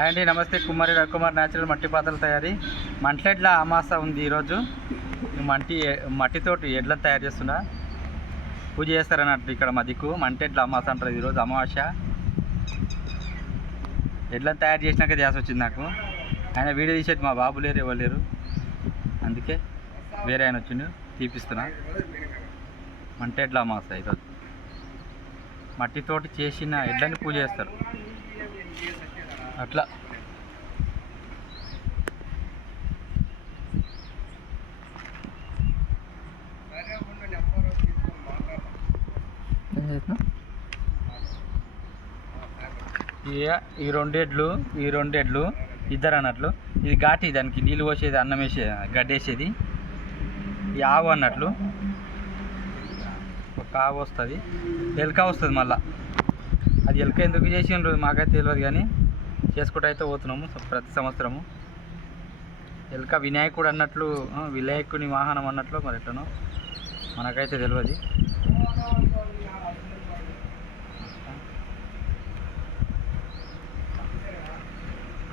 అండి నమస్తే. కుమారి రవికుమార్ న్యాచురల్ మట్టి పాత్రల తయారీ. మంటలెడ్ల అమాస ఉంది ఈరోజు. మంటి మట్టి మట్టితోటి ఎడ్లను తయారు చేస్తున్నా. పూజ చేస్తారన్నట్టు ఇక్కడ మా దిక్కు. మంటెడ్ల అమాస అంటారు ఈరోజు అమావాస్య. ఎడ్లను తయారు చేసినాక చేసి వచ్చింది నాకు. ఆయన వీడియో తీసేది మా బాబు లేరు ఎవరు లేరు. అందుకే వేరే ఆయన వచ్చిండు తీపిస్తున్నా. మంటెడ్ల అమాస ఈరోజు. మట్టితోటి చేసిన ఎడ్లని పూజ చేస్తారు. అట్లా. ఈ- ఈ రెండేడ్లు ఈ రెండేడ్లు ఇద్దరు అన్నట్లు. ఇది ఘాటి దానికి నీళ్ళు పోసేది అన్నం వేసే గడ్డేసేది ఈ ఆవు అన్నట్లు. ఒక ఆవు వస్తుంది. ఎలక వస్తుంది మళ్ళా. అది ఎలక ఎందుకు చేసిండ్రు మాకైతే తెలియదు కానీ చేసుకుంటూ అయితే పోతున్నాము ప్రతి సంవత్సరము. ఎలుక వినాయకుడు అన్నట్లు వినాయకుని వాహనం అన్నట్లు మరి ఎట్లనో మనకైతే తెలియదు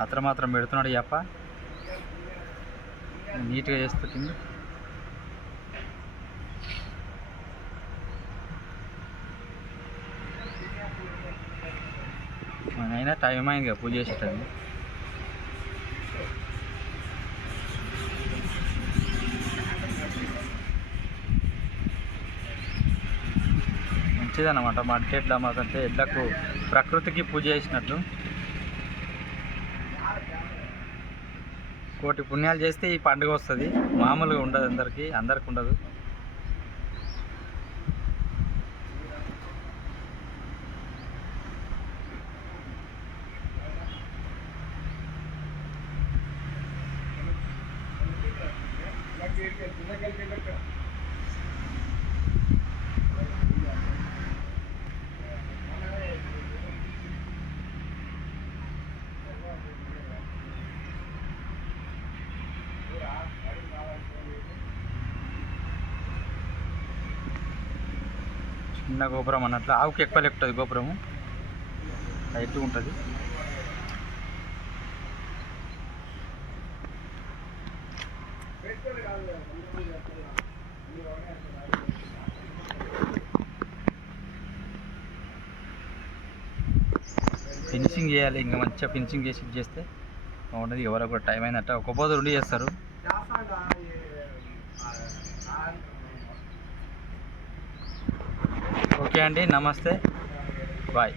అతను మాత్రం పెడుతున్నాడు ఈ అప్ప. నీట్గా చేస్తుంది అయినా టైం అయింది కదా పూజ చేసేటది మంచిదన్నమాట మట్టి అంటే మాకంటే ఎడ్లకు ప్రకృతికి పూజ చేసినట్టు కోటి పుణ్యాలు చేస్తే ఈ పండుగ వస్తుంది మామూలుగా ఉండదు అందరికీ అందరికి ఉండదు చిన్న గోపురం అన్నట్లు ఆవుకి ఎక్కువ లెక్కుతుంది గోపురము. హైట్ ఉంటుంది. ఫినిషింగ్ చేయాలి ఇంకా మంచిగా ఫినిషింగ్ చేసి చేస్తే. బాగుంటుంది ఎవరో కూడా టైం అయినట్ట. ఒక పోదు రెండు చేస్తారు. ఓకే అండి నమస్తే. బాయ్